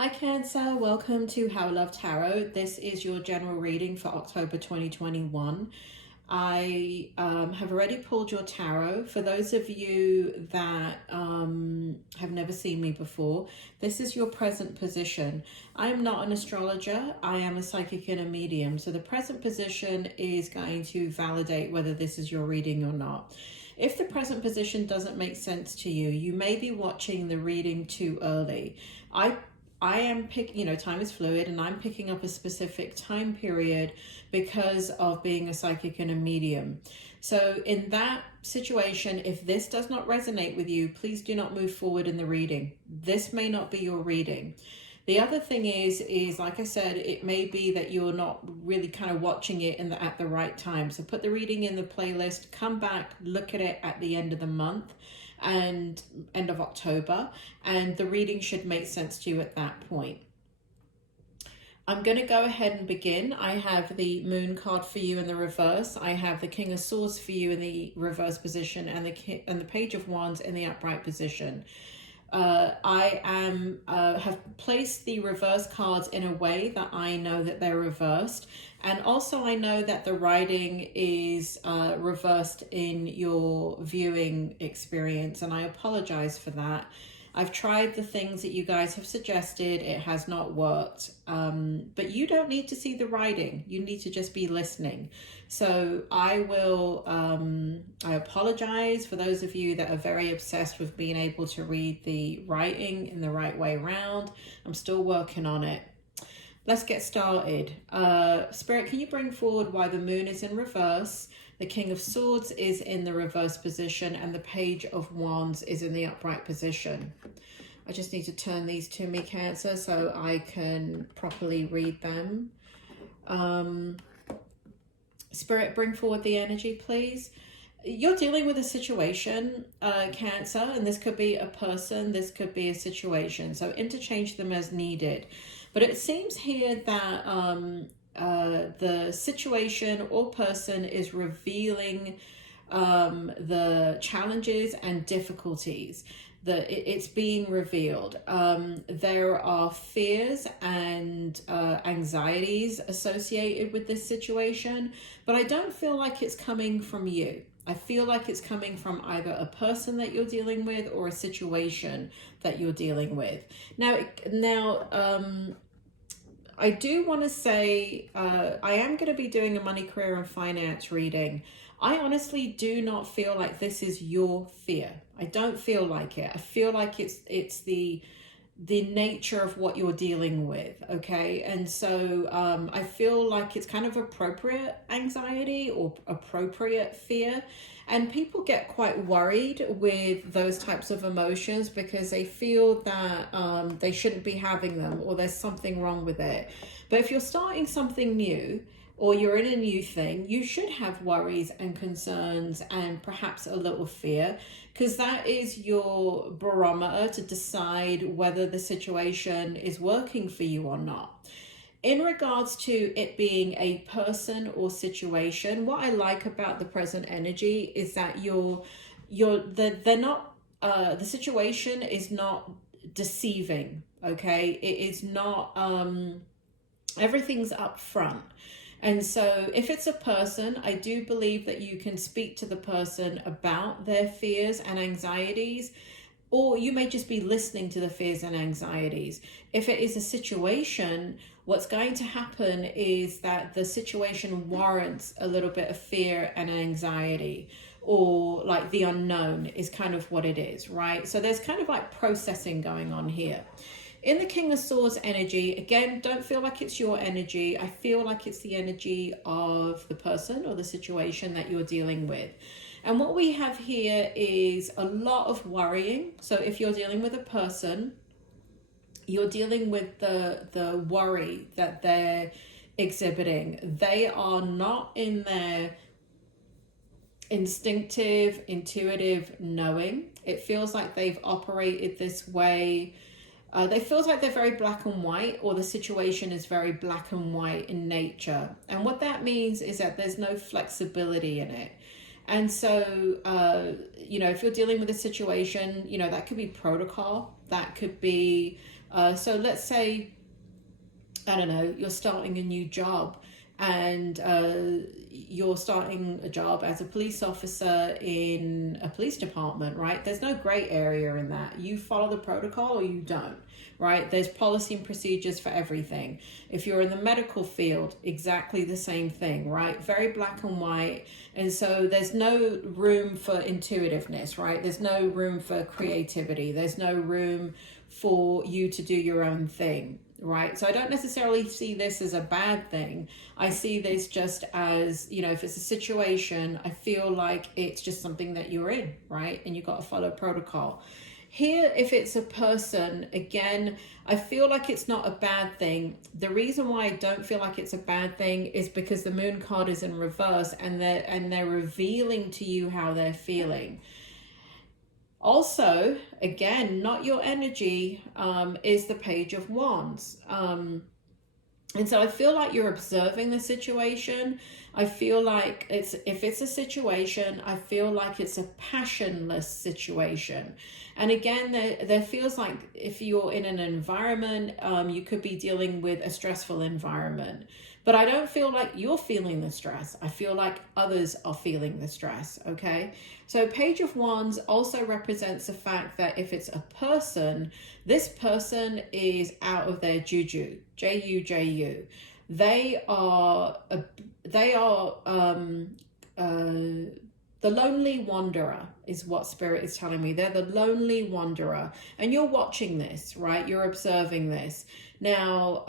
Hi Cancer, welcome to How Love Tarot. This is your general reading for October 2021. I have already pulled your tarot. For those of you that have never seen me before, this is your present position. I am not an astrologer. I am a psychic and a medium. So the present position is going to validate whether this is your reading or not. If the present position doesn't make sense to you, you may be watching the reading too early. I am time is fluid, and I'm picking up a specific time period because of being a psychic and a medium. So in that situation, if this does not resonate with you, please do not move forward in the reading. This may not be your reading. The other thing is like I said, it may be that you're not really kind of watching it at the right time. So put the reading in the playlist, come back, look at it at the end of the month and end of October, and the reading should make sense to you at that point. I'm going to go ahead and begin. I have the Moon card for you in the reverse. I have the King of Swords for you in the reverse position, and the Page of Wands in the upright position. I have placed the reverse cards in a way that I know that they're reversed, and also I know that the writing is reversed in your viewing experience, and I apologize for that. I've tried the things that you guys have suggested. It has not worked. But you don't need to see the writing. You need to just be listening. So I will, I apologize for those of you that are very obsessed with being able to read the writing in the right way around. I'm still working on it. Let's get started. Spirit, can you bring forward why the Moon is in reverse? The King of Swords is in the reverse position, and the Page of Wands is in the upright position. I just need to turn these to me, Cancer, so I can properly read them. Spirit, bring forward the energy, please. You're dealing with a situation, Cancer, and this could be a person, this could be a situation. So interchange them as needed. But it seems here that the situation or person is revealing the challenges and difficulties. It's being revealed. There are fears and anxieties associated with this situation, but I don't feel like it's coming from you. I feel like it's coming from either a person that you're dealing with or a situation that you're dealing with. Now, I do want to say I am going to be doing a money, career, and finance reading. I honestly do not feel like this is your fear. I don't feel like it. I feel like it's the nature of what you're dealing with, okay? And so I feel like it's kind of appropriate anxiety or appropriate fear. And people get quite worried with those types of emotions because they feel that they shouldn't be having them, or there's something wrong with it. But if you're starting something new, or you're in a new thing, you should have worries and concerns and perhaps a little fear, because that is your barometer to decide whether the situation is working for you or not. In regards to it being a person or situation, what I like about the present energy is that they're not, the situation is not deceiving, okay? It is not, everything's up front. And so if it's a person, I do believe that you can speak to the person about their fears and anxieties, or you may just be listening to the fears and anxieties. If it is a situation, what's going to happen is that the situation warrants a little bit of fear and anxiety, or like the unknown is kind of what it is, right? So there's kind of like processing going on here. In the King of Swords energy, again, don't feel like it's your energy. I feel like it's the energy of the person or the situation that you're dealing with. And what we have here is a lot of worrying. So if you're dealing with a person, you're dealing with the worry that they're exhibiting. They are not in their instinctive, intuitive knowing. It feels like they've operated this way. They feels like they're very black and white, or the situation is very black and white in nature. And what that means is that there's no flexibility in it. And so, if you're dealing with a situation, that could be protocol, that could be So let's say, I don't know, you're starting a new job, and you're starting a job as a police officer in a police department, right? There's no gray area in that. You follow the protocol or you don't, right? There's policy and procedures for everything. If you're in the medical field, exactly the same thing, right? Very black and white. And so there's no room for intuitiveness, right? There's no room for creativity. There's no room for you to do your own thing, right? So I don't necessarily see this as a bad thing. I see this just as, you know, if it's a situation, I feel like it's just something that you're in, right? And you got to follow protocol. Here, if it's a person, again, I feel like it's not a bad thing. The reason why I don't feel like it's a bad thing is because the moon card is in reverse, and they're revealing to you how they're feeling. Also, again, not your energy, is the Page of Wands. And so I feel like you're observing the situation. I feel like if it's a situation, I feel like it's a passionless situation. And again, there feels like if you're in an environment, you could be dealing with a stressful environment. But I don't feel like you're feeling the stress. I feel like others are feeling the stress, okay? So Page of Wands also represents the fact that if it's a person, this person is out of their juju, J-U-J-U. They are the lonely wanderer is what Spirit is telling me. They're the lonely wanderer. And you're watching this, right? You're observing this. Now,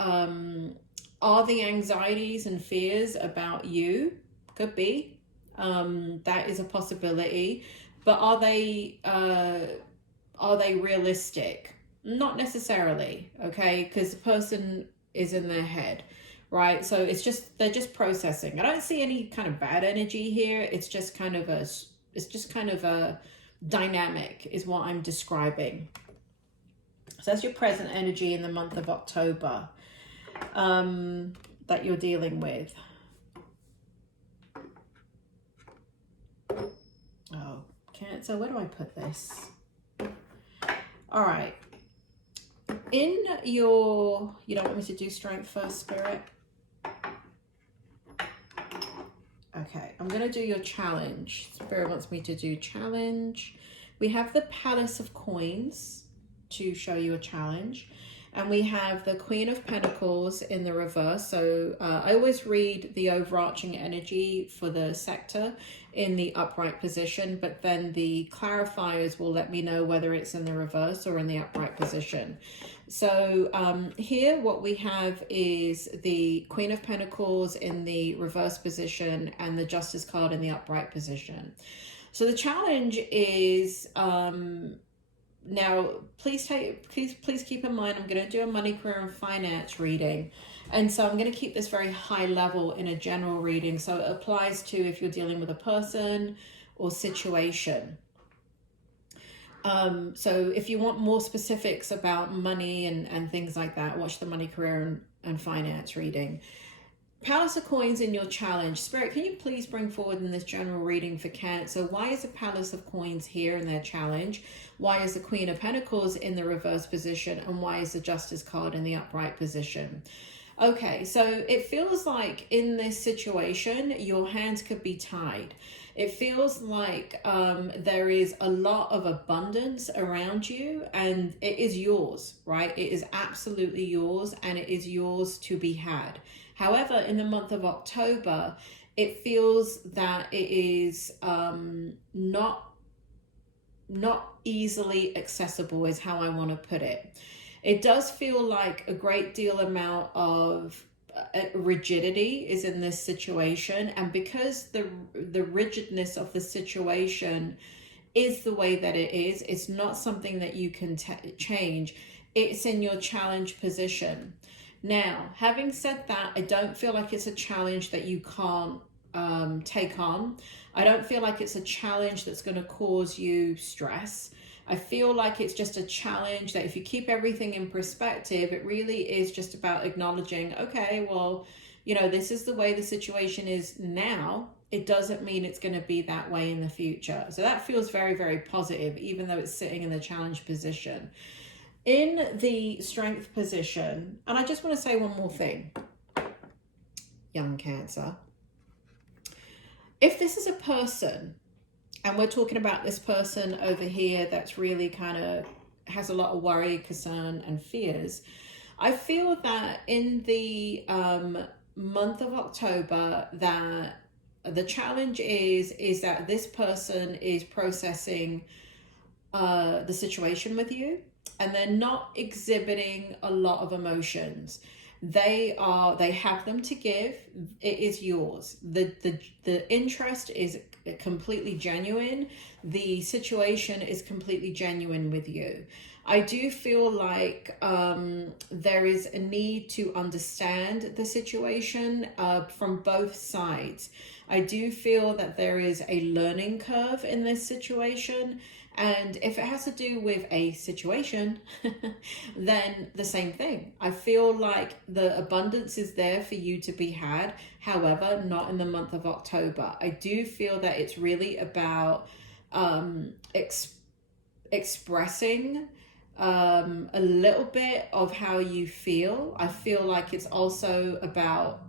are the anxieties and fears about you? Could be. That is a possibility. But are they realistic? Not necessarily, okay? Because the person is in their head, right? So they're just processing. I don't see any kind of bad energy here. It's just kind of a dynamic is what I'm describing. So that's your present energy in the month of October. That you're dealing with. Oh, Cancer, where do I put this? All right. In your, you don't want me to do strength first, Spirit? Okay, I'm going to do your challenge. Spirit wants me to do challenge. We have the Palace of Coins to show you a challenge. And we have the Queen of Pentacles in the reverse. So I always read the overarching energy for the sector in the upright position, but then the clarifiers will let me know whether it's in the reverse or in the upright position. So here what we have is the Queen of Pentacles in the reverse position and the Justice card in the upright position. So the challenge is... now, please keep in mind, I'm going to do a money, career, and finance reading. And so I'm going to keep this very high level in a general reading. So it applies to if you're dealing with a person or situation. So if you want more specifics about money and things like that, watch the money, career, and finance reading. Palace of Coins in your challenge. Spirit, can you please bring forward in this general reading for Cancer? Why is the Palace of Coins here in their challenge? Why is the Queen of Pentacles in the reverse position? And why is the Justice card in the upright position? Okay, so it feels like in this situation, your hands could be tied. It feels like there is a lot of abundance around you, and it is yours, right? It is absolutely yours, and it is yours to be had. However, in the month of October, it feels that it is not easily accessible is how I want to put it. It does feel like a great deal amount of rigidity is in this situation. And because the rigidness of the situation is the way that it is, it's not something that you can change. It's in your challenge position. Now, having said that, I don't feel like it's a challenge that you can't take on. I don't feel like it's a challenge that's going to cause you stress. I feel like it's just a challenge that if you keep everything in perspective, it really is just about acknowledging, okay, well, you know, this is the way the situation is now. It doesn't mean it's going to be that way in the future. So that feels very, very positive, even though it's sitting in the challenge position. In the strength position, and I just want to say one more thing, young Cancer. If this is a person, and we're talking about this person over here that's really kind of has a lot of worry, concern, and fears, I feel that in the month of October, that the challenge is that this person is processing the situation with you, and they're not exhibiting a lot of emotions. They have them to give. It is yours. The interest is completely genuine. The situation is completely genuine with you. I do feel like there is a need to understand the situation from both sides. I do feel that there is a learning curve in this situation. And if it has to do with a situation, then the same thing. I feel like the abundance is there for you to be had. However, not in the month of October. I do feel that it's really about expressing a little bit of how you feel. I feel like it's also about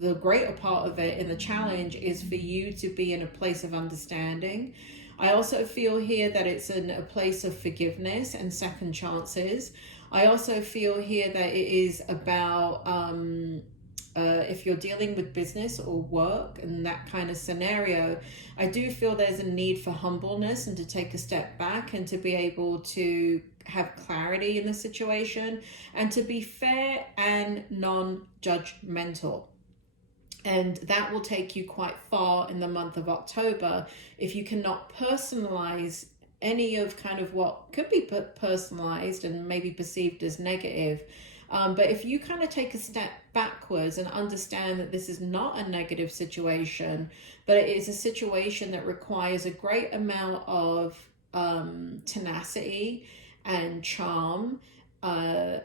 the greater part of it in the challenge is for you to be in a place of understanding. I also feel here that it's in a place of forgiveness and second chances. I also feel here that it is about if you're dealing with business or work and that kind of scenario, I do feel there's a need for humbleness and to take a step back and to be able to have clarity in the situation and to be fair and non-judgmental. And that will take you quite far in the month of October if you cannot personalize any of kind of what could be personalized and maybe perceived as negative. But if you kind of take a step backwards and understand that this is not a negative situation, but it is a situation that requires a great amount of tenacity and charm,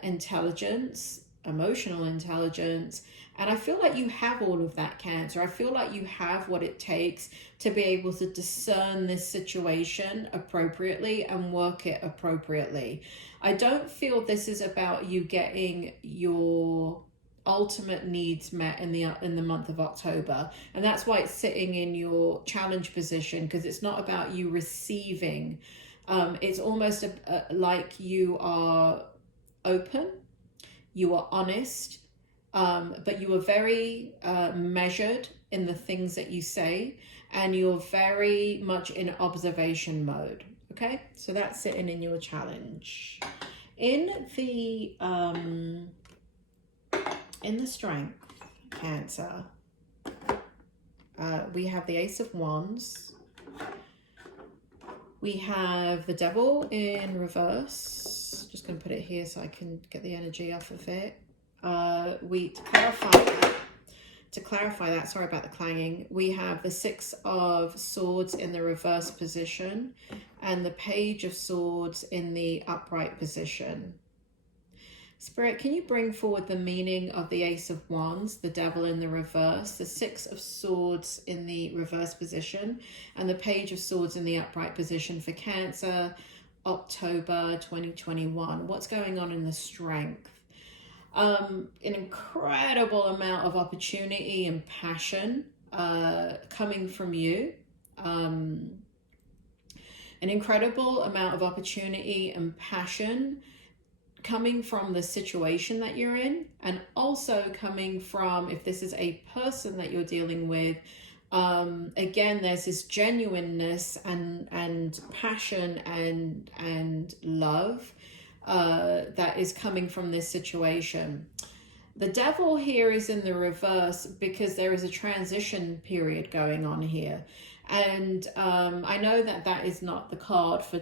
intelligence, emotional intelligence. And I feel like you have all of that, Cancer. I feel like you have what it takes to be able to discern this situation appropriately and work it appropriately. I don't feel this is about you getting your ultimate needs met in the month of October. And that's why it's sitting in your challenge position, because it's not about you receiving. It's almost like you are open, you are honest, but you are very measured in the things that you say, and you're very much in observation mode. Okay, so that's sitting in your challenge. In the strength, Cancer, we have the Ace of Wands. We have the Devil in reverse. Just going to put it here so I can get the energy off of it. To clarify that, sorry about the clanging, we have the Six of Swords in the reverse position and the Page of Swords in the upright position. Spirit, can you bring forward the meaning of the Ace of Wands, the Devil in the reverse, the Six of Swords in the reverse position, and the Page of Swords in the upright position for Cancer, October 2021? What's going on in the strength? An incredible amount of opportunity and passion coming from you. An incredible amount of opportunity and passion coming from the situation that you're in, and also coming from, if this is a person that you're dealing with, again, there's this genuineness and passion and love that is coming from this situation. The Devil here is in the reverse because there is a transition period going on here. And I know that that is not the card for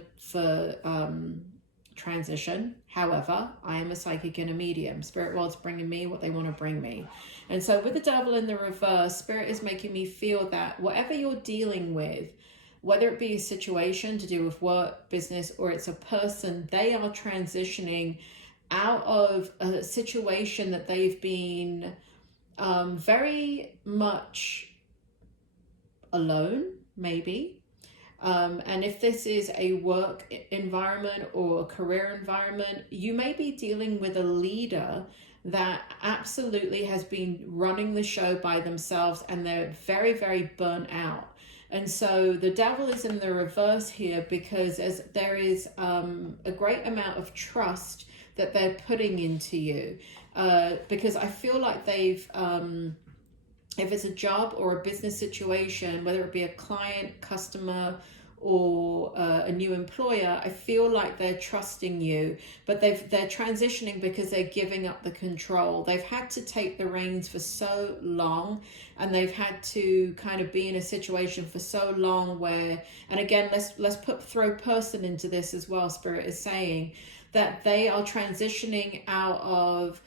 transition. However, I am a psychic and a medium. Spirit world's bringing me what they want to bring me. And so with the Devil in the reverse, Spirit is making me feel that whatever you're dealing with, whether it be a situation to do with work, business, or it's a person, they are transitioning out of a situation that they've been very much alone, maybe, And if this is a work environment or a career environment, you may be dealing with a leader that absolutely has been running the show by themselves, and they're very, very burnt out. And so the devil is in the reverse here, because as there is a great amount of trust that they're putting into you, because I feel like they've if it's a job or a business situation, whether it be a client, customer, or a new employer, I feel like they're trusting you, but they're transitioning because they're giving up the control. They've had to take the reins for so long, and they've had to kind of be in a situation for so long where, and again, let's throw person into this as well. Spirit is saying that they are transitioning out of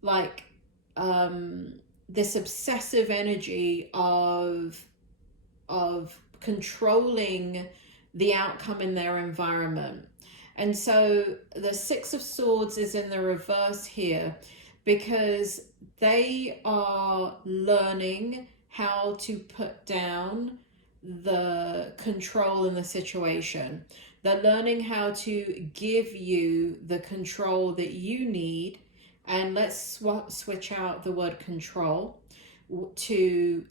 like this obsessive energy of controlling the outcome in their environment. And so the Six of Swords is in the reverse here, because they are learning how to put down the control in the situation. They're learning how to give you the control that you need. And let's switch out the word control to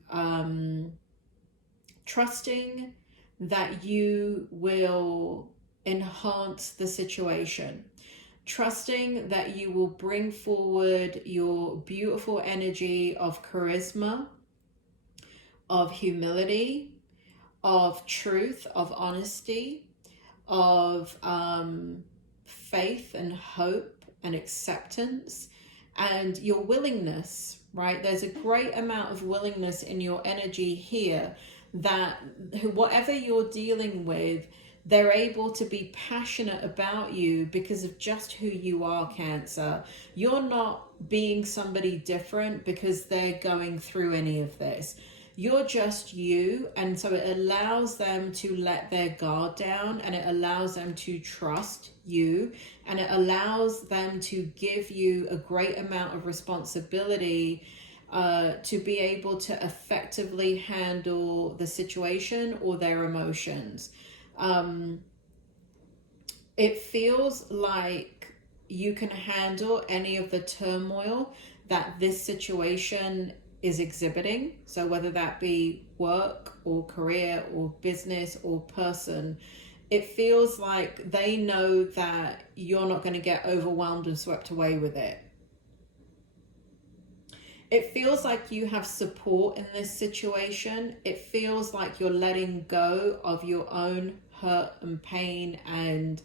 trusting that you will enhance the situation. Trusting that you will bring forward your beautiful energy of charisma, of humility, of truth, of honesty, of faith and hope and acceptance, and your willingness, right? There's a great amount of willingness in your energy here, that whatever you're dealing with, they're able to be passionate about you because of just who you are, Cancer. You're not being somebody different because they're going through any of this. You're just you, and so it allows them to let their guard down, and it allows them to trust you, and it allows them to give you a great amount of responsibility to be able to effectively handle the situation or their emotions. It feels like you can handle any of the turmoil that this situation is exhibiting. So whether that be work or career or business or person, it feels like they know that you're not going to get overwhelmed and swept away with it. It feels like you have support in this situation. It feels like you're letting go of your own hurt and pain, and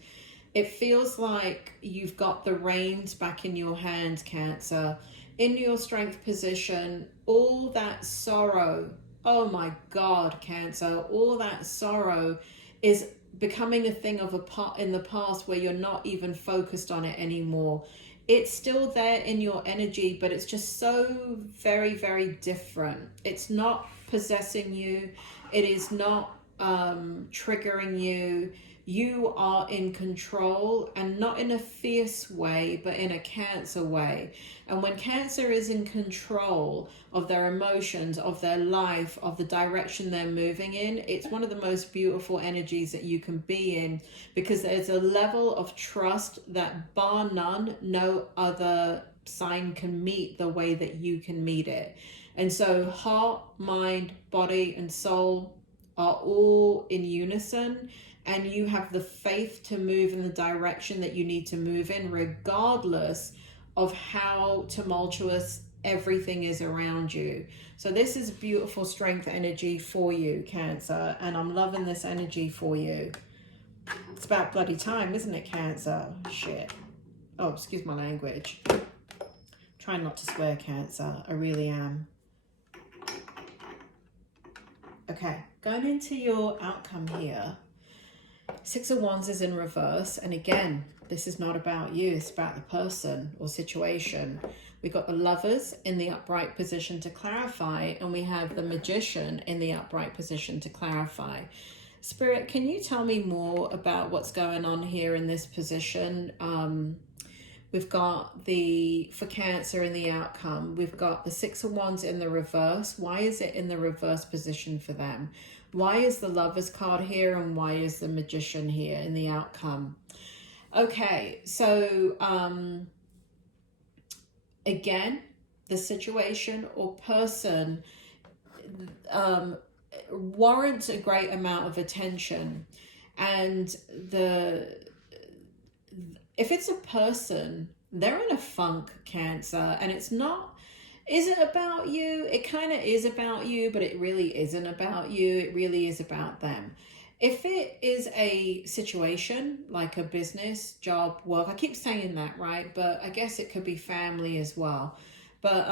it feels like you've got the reins back in your hands, Cancer. In your strength position, all that sorrow, oh my God, Cancer, all that sorrow is becoming a thing of in the past where you're not even focused on it anymore. It's still there in your energy, but it's just so very, very different. It's not possessing you. It is not triggering you. You are in control, and not in a fierce way, but in a Cancer way. And when Cancer is in control of their emotions, of their life, of the direction they're moving in, it's one of the most beautiful energies that you can be in, because there's a level of trust that bar none, no other sign can meet the way that you can meet it. And so heart, mind, body, and soul are all in unison, and you have the faith to move in the direction that you need to move in, regardless of how tumultuous everything is around you. So this is beautiful strength energy for you, Cancer, and I'm loving this energy for you. It's about bloody time, isn't it, Cancer? Shit. Oh, excuse my language. Trying not to swear, Cancer. I really am. Okay, going into your outcome here. Six of Wands is in reverse, and again, this is not about you, it's about the person or situation. We've got the Lovers in the upright position to clarify, and we have the Magician in the upright position to clarify. Spirit, can you tell me more about what's going on here in this position? We've got for Cancer in the outcome, we've got the Six of Wands in the reverse. Why is it in the reverse position for them? Why is the Lovers card here, and why is the Magician here in the outcome? Okay, so again, the situation or person warrants a great amount of attention. And if it's a person, they're in a funk, Cancer, and it's not, is it about you? It kind of is about you, but it really isn't about you. It really is about them. If it is a situation like a business, job, work, I keep saying that, right? But I guess it could be family as well. But,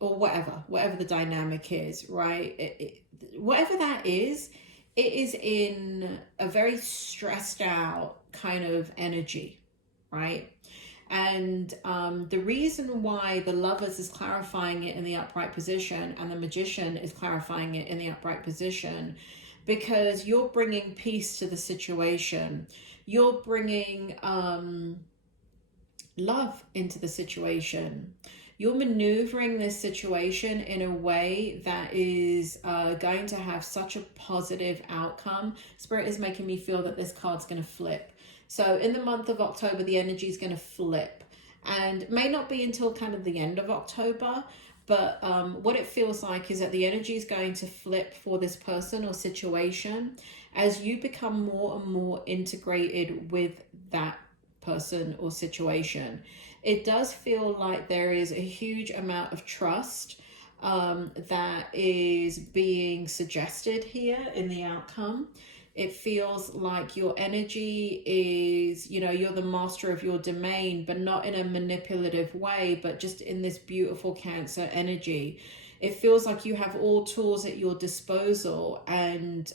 or whatever the dynamic is, right? Whatever that is, it is in a very stressed out kind of energy, right? And the reason why the Lovers is clarifying it in the upright position and the Magician is clarifying it in the upright position, because you're bringing peace to the situation. You're bringing love into the situation. You're maneuvering this situation in a way that is going to have such a positive outcome. Spirit is making me feel that this card's going to flip. So in the month of October, the energy is going to flip, and may not be until kind of the end of October, but what it feels like is that the energy is going to flip for this person or situation as you become more and more integrated with that person or situation. It does feel like there is a huge amount of trust that is being suggested here in the outcome. It feels like your energy is, you know, you're the master of your domain, but not in a manipulative way, but just in this beautiful Cancer energy. It feels like you have all tools at your disposal. And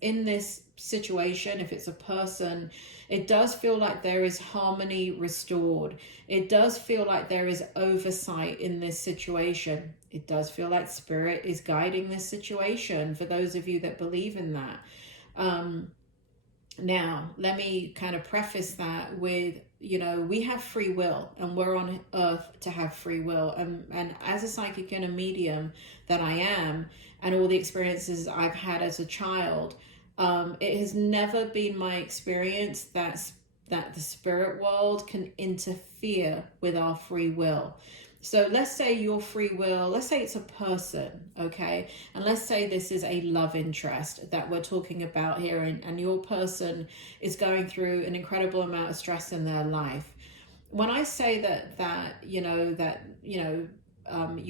in this situation, if it's a person, it does feel like there is harmony restored. It does feel like there is oversight in this situation. It does feel like Spirit is guiding this situation for those of you that believe in that. Now, let me kind of preface that with, you know, we have free will, and we're on earth to have free will. And as a psychic and a medium that I am, and all the experiences I've had as a child, it has never been my experience that the spirit world can interfere with our free will. So let's say your free will, let's say it's a person, okay? And let's say this is a love interest that we're talking about here, and your person is going through an incredible amount of stress in their life. When I say that you're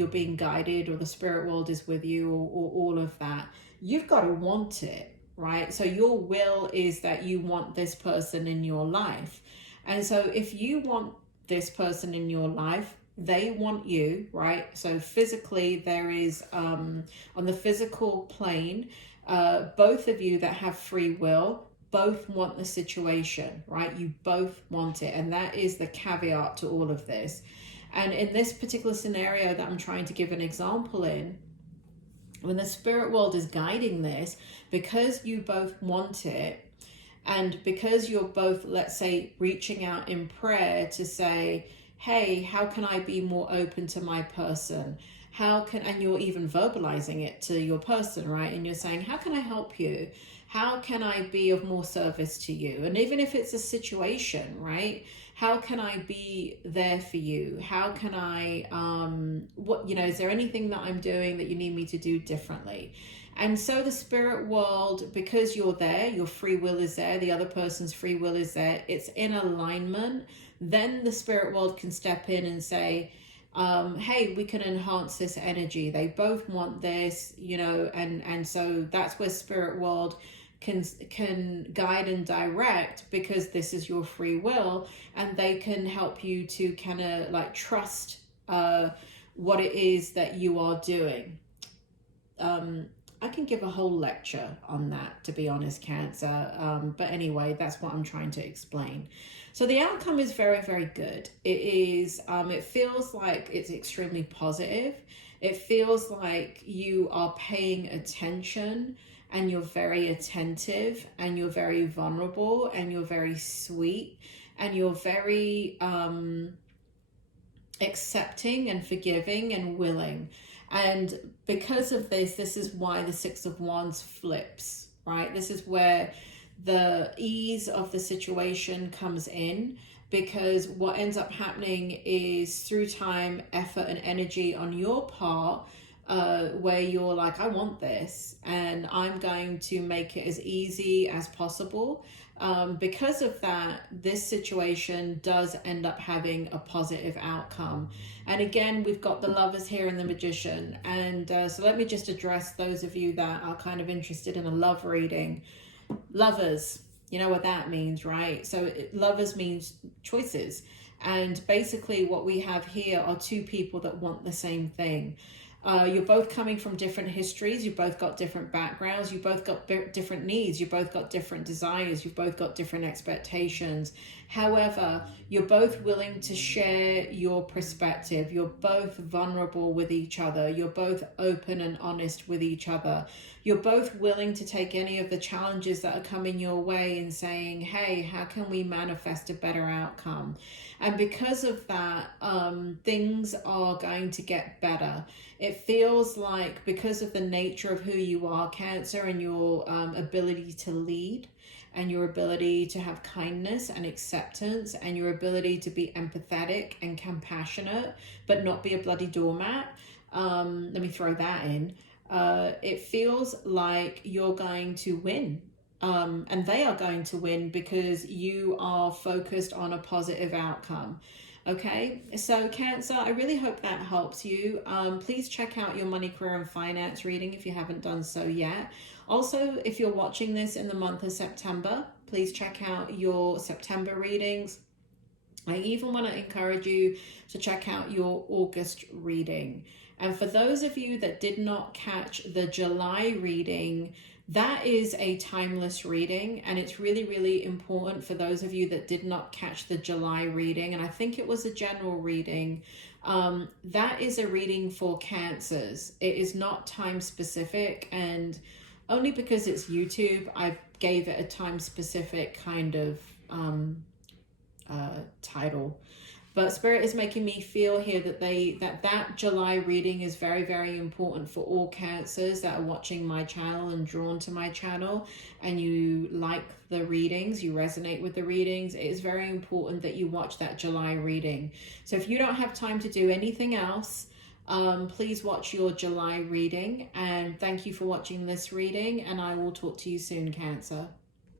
being guided, or the spirit world is with you, or all of that, you've got to want it, right? So your will is that you want this person in your life. And so if you want this person in your life, they want you, right? So physically, there is, on the physical plane, both of you that have free will, both want the situation, right? You both want it. And that is the caveat to all of this. And in this particular scenario that I'm trying to give an example in, when the spirit world is guiding this, because you both want it, and because you're both, let's say, reaching out in prayer to say, hey, how can I be more open to my person? And you're even verbalizing it to your person, right? And you're saying, how can I help you? How can I be of more service to you? And even if it's a situation, right? How can I be there for you? How can I, is there anything that I'm doing that you need me to do differently? And so the spirit world, because you're there, your free will is there, the other person's free will is there, it's in alignment, then the spirit world can step in and say, hey, we can enhance this energy. They both want this, and so that's where spirit world can guide and direct, because this is your free will, and they can help you to kind of like trust what it is that you are doing. I can give a whole lecture on that, to be honest, Cancer. But anyway, that's what I'm trying to explain. So the outcome is very, very good. It is, it feels like it's extremely positive. It feels like you are paying attention, and you're very attentive, and you're very vulnerable, and you're very sweet, and you're very accepting and forgiving and willing. And because of this, this is why the Six of Wands flips, right? This is where the ease of the situation comes in, because what ends up happening is through time, effort, and energy on your part, where you're like, I want this, and I'm going to make it as easy as possible. Because of that, this situation does end up having a positive outcome. And again, we've got the Lovers here and the Magician. And so let me just address those of you that are kind of interested in a love reading. Lovers, you know what that means, right? So lovers means choices. And basically what we have here are two people that want the same thing. You're both coming from different histories. You've both got different backgrounds. You've both got different needs. You've both got different desires. You've both got different expectations. However, you're both willing to share your perspective. You're both vulnerable with each other. You're both open and honest with each other. You're both willing to take any of the challenges that are coming your way and saying, hey, how can we manifest a better outcome? And because of that, things are going to get better. It feels like, because of the nature of who you are, Cancer, and your ability to lead, and your ability to have kindness and acceptance, and your ability to be empathetic and compassionate, but not be a bloody doormat. Let me throw that in. It feels like you're going to win. And they are going to win because you are focused on a positive outcome. Okay, so Cancer, I really hope that helps you. Please check out your money, career, and finance reading if you haven't done so yet. Also, if you're watching this in the month of September, please check out your September readings. I even want to encourage you to check out your August reading. And for those of you that did not catch the July reading, that is a timeless reading, and it's really, really important for those of you that did not catch the July reading, and I think it was a general reading. That is a reading for Cancers. It is not time specific, and only because it's YouTube, I gave it a time specific kind of title. But Spirit is making me feel here that that July reading is very, very important for all Cancers that are watching my channel and drawn to my channel, and you like the readings, you resonate with the readings. It is very important that you watch that July reading. So if you don't have time to do anything else, please watch your July reading. And thank you for watching this reading, and I will talk to you soon, Cancer.